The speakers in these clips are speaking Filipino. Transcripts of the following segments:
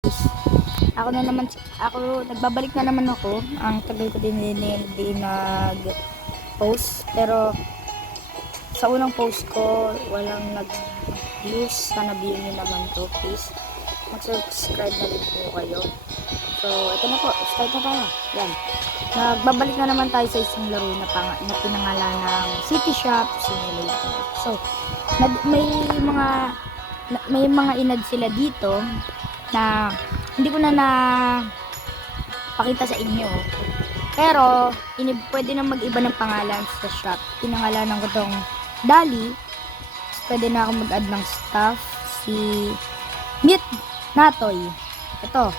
Ako na naman, nagbabalik na naman ako. Ang tagal ko din nag-post. Pero, sa unang post ko, walang nag-views. Sana bigyan nyo naman to, please. Mag-subscribe na rin po kayo. So, ito na po. Start na tayo. Yan. Nagbabalik na naman tayo sa isang laro na pinangalan ng City Shop Simulator. So, may mga inad sila dito na hindi ko na pakita sa inyo. Pero, pwede na mag-iba ng pangalan sa shop. Pinangalanan ko tong Dali. Pwede na ako mag-add ng staff. Si Meet Natoy. Ito,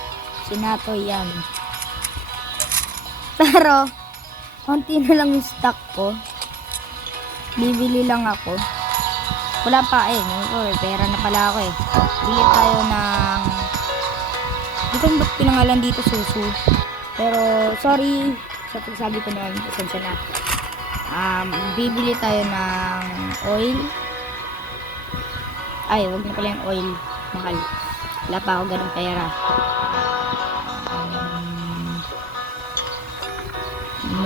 si Natoy yan. Pero, konti na lang yung stock ko. Bibili lang ako. Wala pa pera na pala ako eh. Bili tayo ng... Hindi ko ba't pinangalan dito Susu. Pero, sorry sa pagsabi ko noon. Pasensya na. Bibili tayo ng oil. Ay, wag na pala yung oil. Mahal. Wala pa ako ganun pera.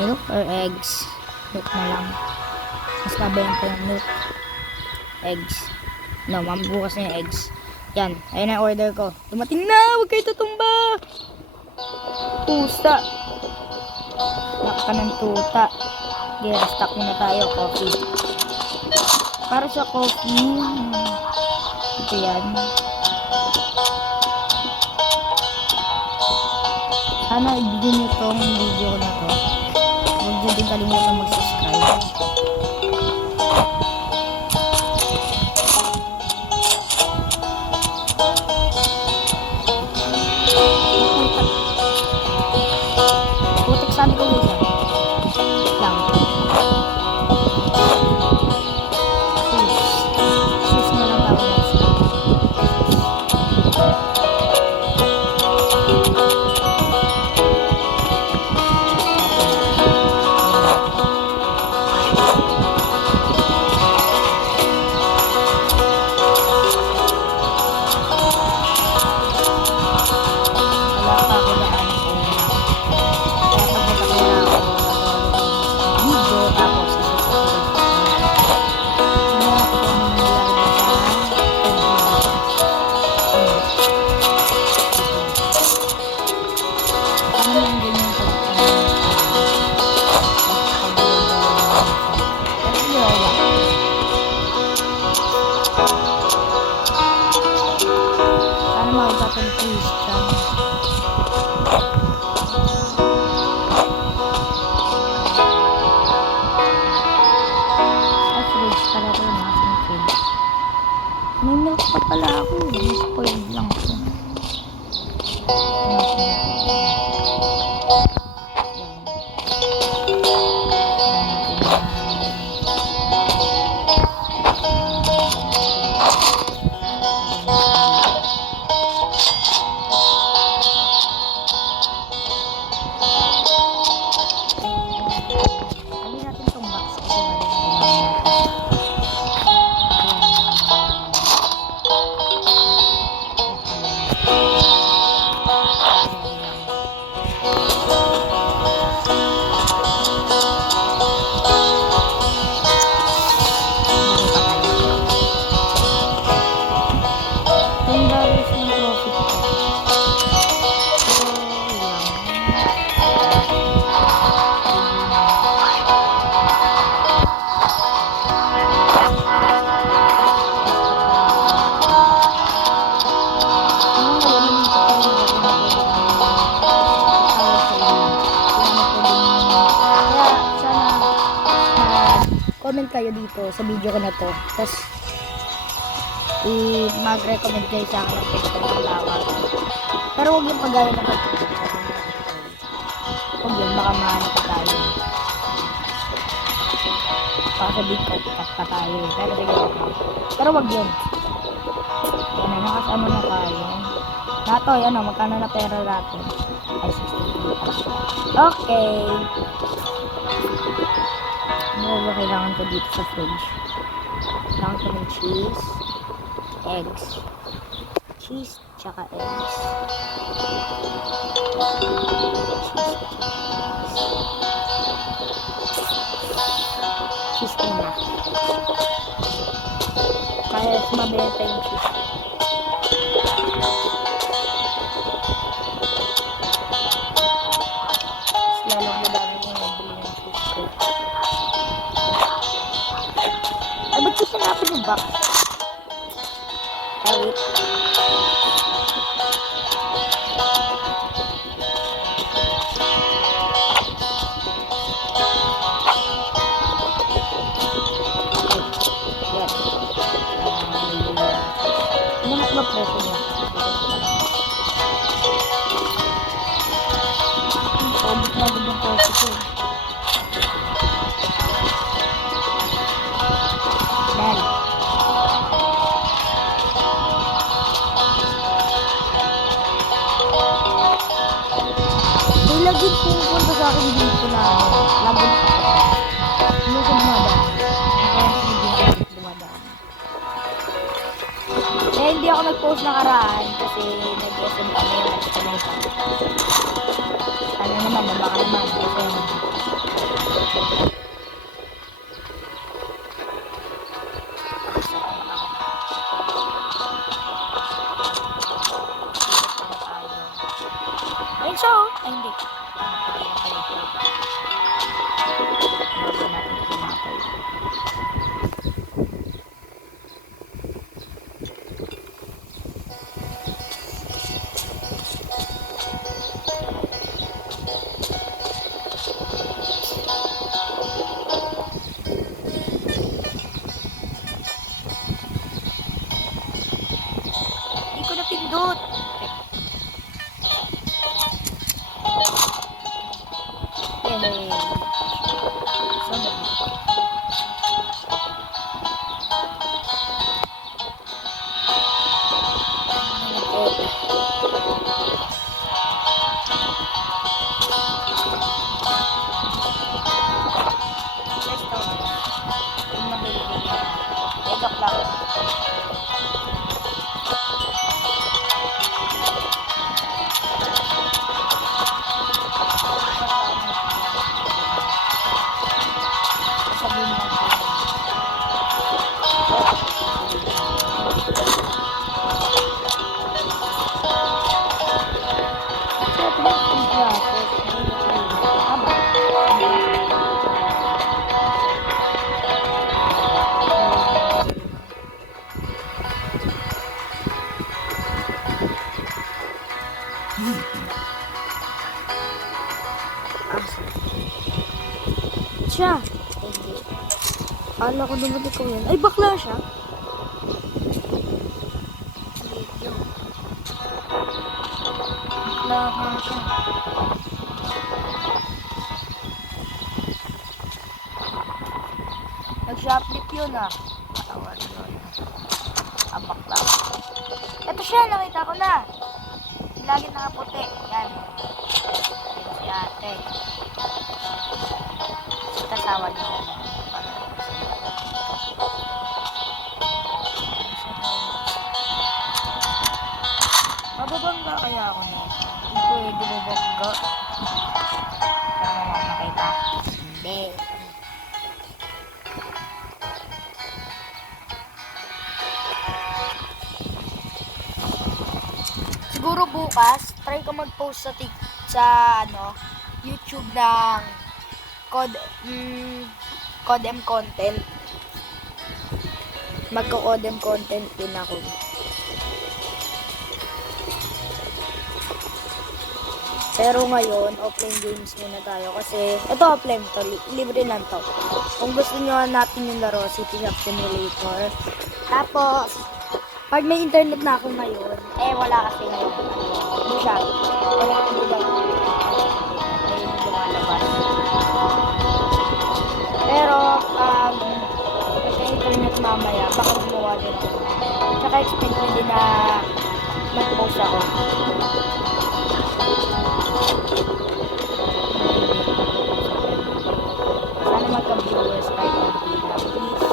Milk or eggs? Milk na lang. Mas kabayan ko yung milk. Eggs. No, mabukas na yung eggs. Yan. Ayun ang order ko. Dumating na! Huwag kayo tutumba! Pusa! Laka ng tuta. Okay, restock muna tayo. Coffee. Para sa coffee, ito yan. Sana ibigin nyo tong video ko na to. Huwag nyo din kalimutan mag-subscribe. Putik sabi ko guys lang. Sus na lang tawag guys. May milk pa pala ako. Spoiled lang ako. Comment kayo dito sa video ko na to. Tapos mag-recommend kayo sa akin ng pwede ng lawak. Pero huwag yung pagaya na huwag yun, baka mahanap pa tayo. Baka sabihin ko pa tayo. Pero sige, okay. Pero huwag yun. Yan na, nakasama na tayo. Natoy, magkano na pera natin? Ay, 60. Okay. Ano ba kailangan ko dito sa fridge? Kailangan ko ng cheese, eggs, cheese, tsaka eggs. Cheese ko na. Kaya mabenta yung cheese. Lalong madami kong nabili ng cheese ko. Ay, ba't ko sinapin yung box? Ay, wait. Preso niya. Obit na din yung preso ko. Dahil. May lagi pumunta sa akin dito na laban sa kapatid. Hindi ko dumadaan. Eh, hindi ako nag-post nakaraan kasi nag-SM kami yung explanation. Ano naman, baka naman. Ayun siya oh. Ay, hindi. Pindot. Yay. Sama. Siya. Akala ko naman ikaw yan. Ay, bakla siya. Bakla ka siya. Nag-shoplift yun ah. Tawad yun. Ah, bakla. Ito siya, nakita ko na. Lagi nakaputi. Yan. Yan si ate. Kasawa niyo. Mababangga kaya ako nito. Hindi pwede mabangga. Para naman nakita. Hindi. Siguro bukas, try ko mag-post sa YouTube ng Codem content. Magko-Codem content din ako. Pero ngayon, offline games muna tayo kasi ito offline to, libre lang to. Kung gusto nyo natin yung laro, City Shop Simulator. Tapos, pag may internet na ako ngayon, wala kasi ngayon. Hindi siya. Wala hindi daw. Hindi lumalabas. Pero, nagka-internet mamaya, baka gumawa din ako. Tsaka expect ko din na mag-post ako. Sana magka-viewers kahit konti lang, please.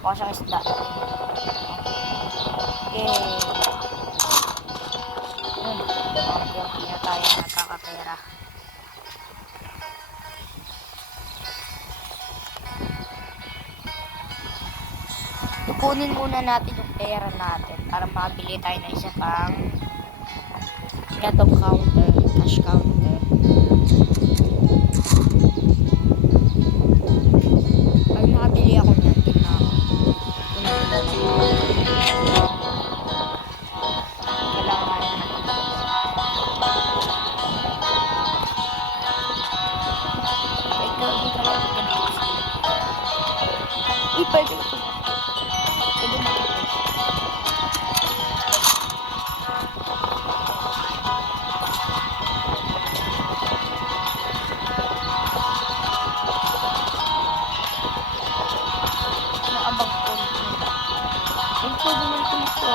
Mukha siyang isda. Yay! Yun. Unti-unti na tayo nakakapera. Ipunin muna natin yung pera natin para makabili tayo ng isa pang counter, cash counter. Pag nakabili ako niyan, tingnan ako. Kailangan ikaw, di ka lang pwede ito. Pwede mo ito. Nakabang ko ito. Yung pwede mo ito ito.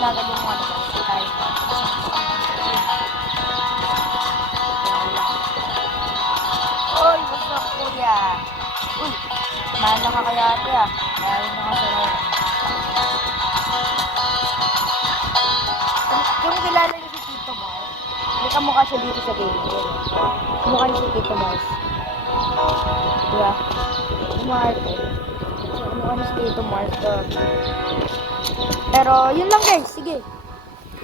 Lagad yung one kasi tayo. Oy, what's up, kuya? Uy, mahal ka kaya ate ah. Mahal na ka sa loob. Kung kilala niyo si Tito Mars, hindi ka mukha siya dito sa game. Mukha niyo si Tito Mars. Diba? Mukha ito. Mukha niyo si Tito Mars. Pero, yun lang guys. Sige.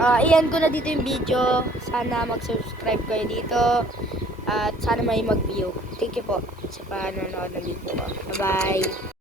Iyan ko na dito yung video. Sana mag-subscribe kayo dito. At sana may mag-view. Thank you po sa panonood ng video ko. Bye-bye.